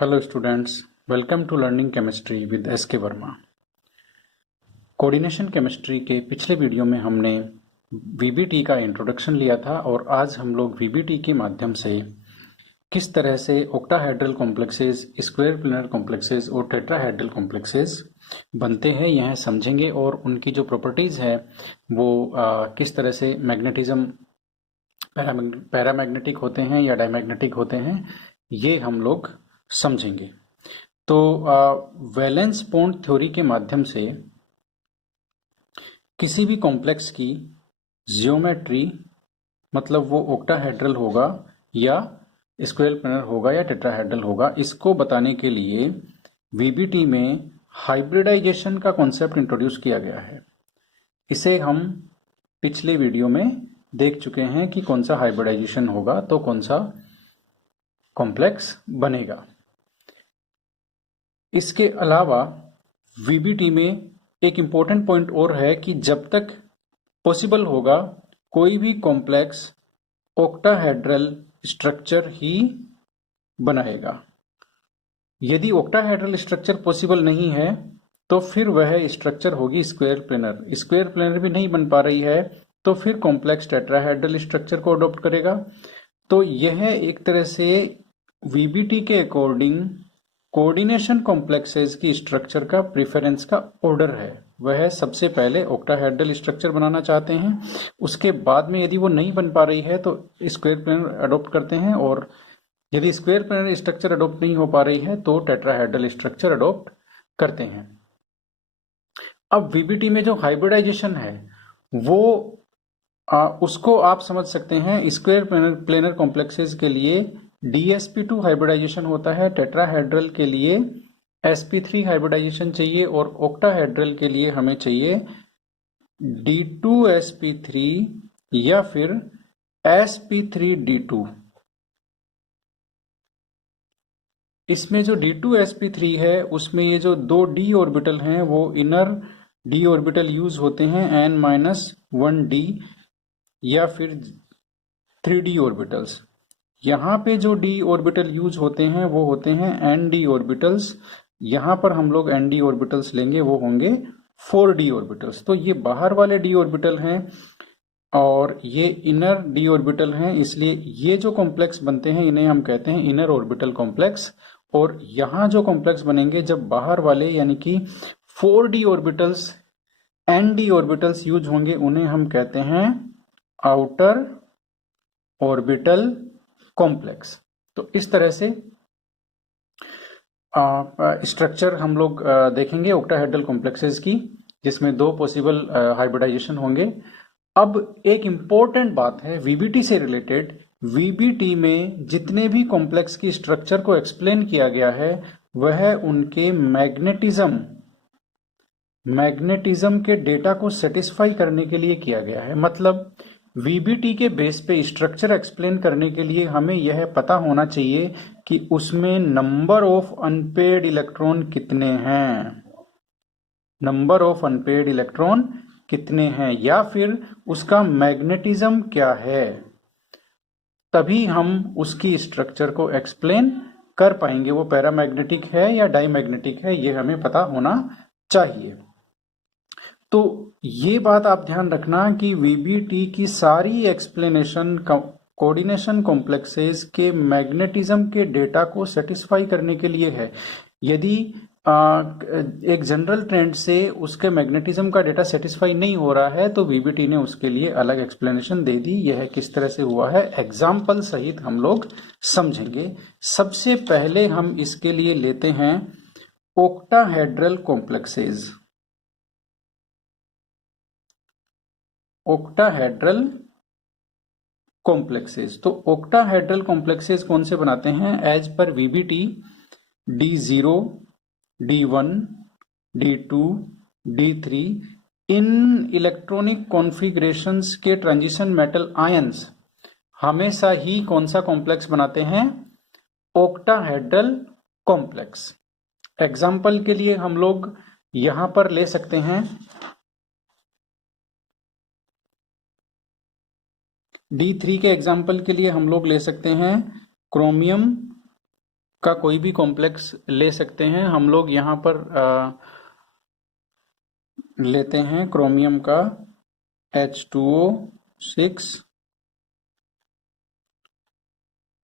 Hello students, welcome to learning chemistry with S K Verma. Coordination chemistry के पिछले video में हमने वीबीटी का इंट्रोडक्शन लिया था और आज हम लोग वीबीटी के माध्यम से किस तरह से octahedral complexes, square planar complexes और टेट्राहेड्रल कॉम्प्लेक्सेस बनते हैं यह समझेंगे और उनकी जो प्रॉपर्टीज है वो किस तरह से मैग्नेटिज्म पैरामैग्नेटिक होते हैं या डायमैग्नेटिक होते हैं ये हम लोग समझेंगे। तो वैलेंस बॉन्ड थ्योरी के माध्यम से किसी भी कॉम्प्लेक्स की जियोमेट्री, मतलब वो ऑक्टाहेड्रल होगा या स्क्वायर प्लेनर होगा या टेट्राहेड्रल होगा, इसको बताने के लिए वीबीटी में हाइब्रिडाइजेशन का कॉन्सेप्ट इंट्रोड्यूस किया गया है। इसे हम पिछले वीडियो में देख चुके हैं कि कौन सा हाइब्रिडाइजेशन होगा तो कौन सा कॉम्प्लेक्स बनेगा। इसके अलावा वीबीटी में एक इम्पोर्टेंट पॉइंट और है कि जब तक पॉसिबल होगा कोई भी कॉम्प्लेक्स ऑक्टाहेड्रल स्ट्रक्चर ही बनाएगा। यदि ऑक्टाहेड्रल स्ट्रक्चर पॉसिबल नहीं है तो फिर वह स्ट्रक्चर होगी स्क्वायर प्लेनर। स्क्वायर प्लेनर भी नहीं बन पा रही है तो फिर कॉम्प्लेक्स टेट्राहेड्रल स्ट्रक्चर को अडॉप्ट करेगा। तो यह एक तरह से वीबीटी के अकॉर्डिंग कोऑर्डिनेशन कॉम्प्लेक्सेस की स्ट्रक्चर का प्रेफरेंस का ऑर्डर है। वह सबसे पहले ऑक्टाहेड्रल स्ट्रक्चर बनाना चाहते हैं, उसके बाद में यदि वो नहीं बन पा रही है तो स्क्वायर प्लेनर अडॉप्ट करते हैं, और यदि स्क्वायर प्लेनर स्ट्रक्चर अडॉप्ट नहीं हो पा रही है तो टेट्राहेड्रल स्ट्रक्चर अडॉप्ट करते हैं। अब वीबीटी में जो हाइब्रिडाइजेशन है वो उसको आप समझ सकते हैं, स्क्वायर प्लेनर कॉम्प्लेक्सेस के लिए DsP2 हाइब्रिडाइजेशन होता है, टेट्राहेड्रल के लिए sp3 हाइब्रिडाइजेशन चाहिए और ऑक्टाहेड्रल के लिए हमें चाहिए D2sp3 या फिर sp3d2। इसमें जो D2sp3 है उसमें ये जो दो d ऑर्बिटल हैं वो इनर d ऑर्बिटल यूज होते हैं n-1d या फिर 3d ऑर्बिटल्स। यहाँ पे जो d ऑर्बिटल यूज होते हैं वो होते हैं nd ऑर्बिटल्स। यहाँ पर हम लोग nd ऑर्बिटल्स लेंगे, वो होंगे 4d ऑर्बिटल्स। तो ये बाहर वाले d ऑर्बिटल हैं और ये इनर d ऑर्बिटल हैं, इसलिए ये जो कॉम्प्लेक्स बनते हैं इन्हें हम कहते हैं इनर ऑर्बिटल कॉम्प्लेक्स। और यहाँ जो कॉम्प्लेक्स बनेंगे जब बाहर वाले यानी कि 4d orbitals nd orbitals use होंगे उन्हें हम कहते हैं आउटर ऑर्बिटल कॉम्प्लेक्स। तो इस तरह से स्ट्रक्चर हम लोग देखेंगे ऑक्टाहेड्रल कॉम्प्लेक्सेस की, जिसमें दो पॉसिबल हाइब्रिडाइजेशन होंगे। अब एक इंपॉर्टेंट बात है वीबीटी से रिलेटेड, वीबीटी में जितने भी कॉम्प्लेक्स की स्ट्रक्चर को एक्सप्लेन किया गया है वह उनके मैग्नेटिज्म के डेटा को सेटिस्फाई करने के लिए किया गया है। मतलब वीबीटी के बेस पे स्ट्रक्चर एक्सप्लेन करने के लिए हमें यह पता होना चाहिए कि उसमें नंबर ऑफ अनपेयर्ड इलेक्ट्रॉन कितने हैं, नंबर ऑफ अनपेयर्ड इलेक्ट्रॉन कितने हैं, या फिर उसका मैग्नेटिज्म क्या है। तभी हम उसकी स्ट्रक्चर को एक्सप्लेन कर पाएंगे, वो पैरामैग्नेटिक है या डायमैग्नेटिक है ये हमें पता होना चाहिए। तो ये बात आप ध्यान रखना कि वीबीटी की सारी एक्सप्लेनेशन कोऑर्डिनेशन कॉम्प्लेक्सेस के मैग्नेटिज्म के डेटा को सेटिस्फाई करने के लिए है। यदि एक जनरल ट्रेंड से उसके मैग्नेटिज्म का डेटा सेटिस्फाई नहीं हो रहा है तो वीबीटी ने उसके लिए अलग एक्सप्लेनेशन दे दी। यह किस तरह से हुआ है एग्जाम्पल सहित हम लोग समझेंगे। सबसे पहले हम इसके लिए लेते हैं ऑक्टाहेड्रल कॉम्प्लेक्सेस। ऑक्टाहेड्रल कॉम्प्लेक्सेस, तो ऑक्टाहेड्रल कॉम्प्लेक्सेस कौन से बनाते हैं as per VBT? D0, D1, D2, D3 इन इलेक्ट्रॉनिक कॉन्फ़िगरेशंस के ट्रांजिशन मेटल आयंस हमेशा ही कौन सा कॉम्प्लेक्स बनाते हैं? Octahedral complex. एग्जाम्पल के लिए हम लोग यहां पर ले सकते हैं D3 के एग्जाम्पल के लिए हम लोग ले सकते हैं क्रोमियम का कोई भी कॉम्प्लेक्स ले सकते हैं। हम लोग यहाँ पर लेते हैं क्रोमियम का H2O6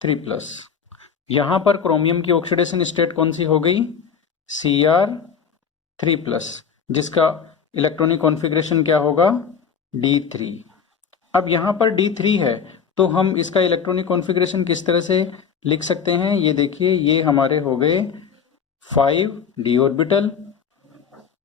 3+। यहाँ पर क्रोमियम की ऑक्सीडेशन स्टेट कौन सी हो गई? Cr3+, जिसका इलेक्ट्रॉनिक कॉन्फ़िगरेशन क्या होगा? D3। अब यहाँ पर D3 है तो हम इसका इलेक्ट्रॉनिक कॉन्फ़िगरेशन किस तरह से लिख सकते हैं? ये देखिए, ये हमारे हो गए 5d ऑर्बिटल,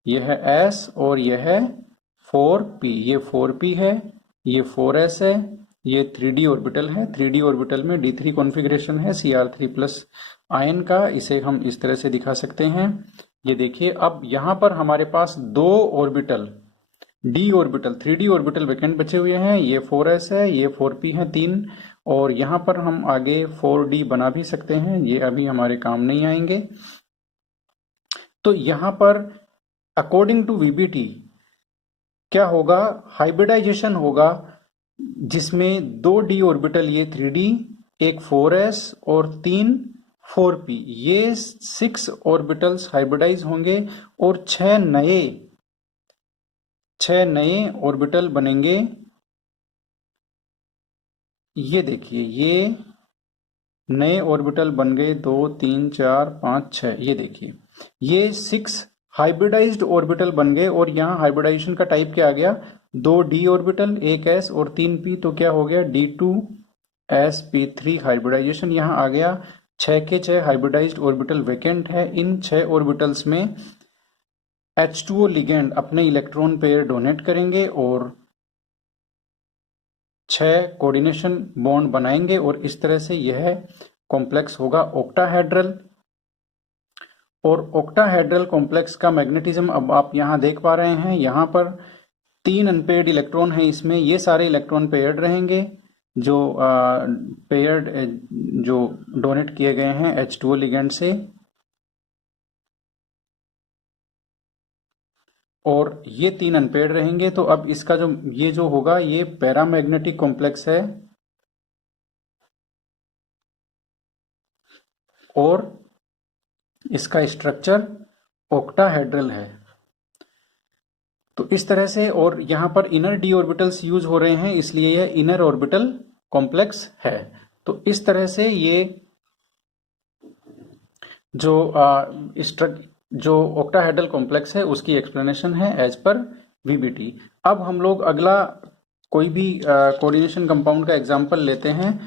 यह है s और यह है 4p। ये 4p है, ये 4s है, ये 3d ऑर्बिटल है। 3d ऑर्बिटल में D3 कॉन्फ़िगरेशन है Cr3+ आयन का। इसे हम इस तरह से दिखा सकते हैं। ये देखिए, अब यहाँ पर हमारे पास दो orbital d orbital 3d orbital vacant बचे हुए हैं। ये 4s है, ये 4p है, 3। और यहाँ पर हम आगे 4d बना भी सकते हैं, ये अभी हमारे काम नहीं आएंगे। तो यहाँ पर अकॉर्डिंग टू VBT क्या होगा? हाइब्रिडाइजेशन होगा, जिसमें दो d ऑर्बिटल ये 3d, एक 4s और 3 4p, ये 6 ऑर्बिटल्स हाइब्रिडाइज होंगे और 6 नए ऑर्बिटल बनेंगे। ये देखिए, ये नए ऑर्बिटल बन गए 2 3 4 5 6। ये देखिए, ये 6 हाइब्रिडाइज्ड ऑर्बिटल बन गए। और यहाँ हाइब्रिडाइजेशन का टाइप क्या आ गया? 2 d ऑर्बिटल, एक s और 3 p। तो क्या हो गया? D2sp3 हाइब्रिडाइजेशन यहाँ आ गया। 6 के 6 हाइब्रिडाइज्ड ऑर्बिटल वैकेंट है। इन 6 ऑर्बिटल्स में H2O लिगेंड अपने इलेक्ट्रॉन पेयर डोनेट करेंगे और 6 कोऑर्डिनेशन बॉन्ड बनाएंगे और इस तरह से यह कॉम्प्लेक्स होगा ऑक्टाहेड्रल। और ऑक्टाहेड्रल कॉम्प्लेक्स का मैग्नेटिज्म अब आप यहाँ देख पा रहे हैं। यहाँ पर 3 अनपेयर्ड इलेक्ट्रॉन है इसमें। ये सारे इलेक्ट्रॉन पेयर्ड रहेंगे जो पेयर्ड जो डोनेट किए गए हैं H2O लिगेंड से। और ये 3 अनपेयर्ड रहेंगे। तो अब इसका ये जो होगा, ये पैरामैग्नेटिक कॉम्प्लेक्स है और इसका स्ट्रक्चर ऑक्टाहेड्रल है। तो इस तरह से, और यहाँ पर इनर d ऑर्बिटल्स यूज हो रहे हैं, इसलिए यह इनर ऑर्बिटल कॉम्प्लेक्स है। तो इस तरह से ये जो ऑक्टाहेड्रल कॉम्प्लेक्स है उसकी एक्सप्लेनेशन है एज पर VBT। अब हम लोग अगला कोई भी कोऑर्डिनेशन कंपाउंड का एग्जांपल लेते हैं।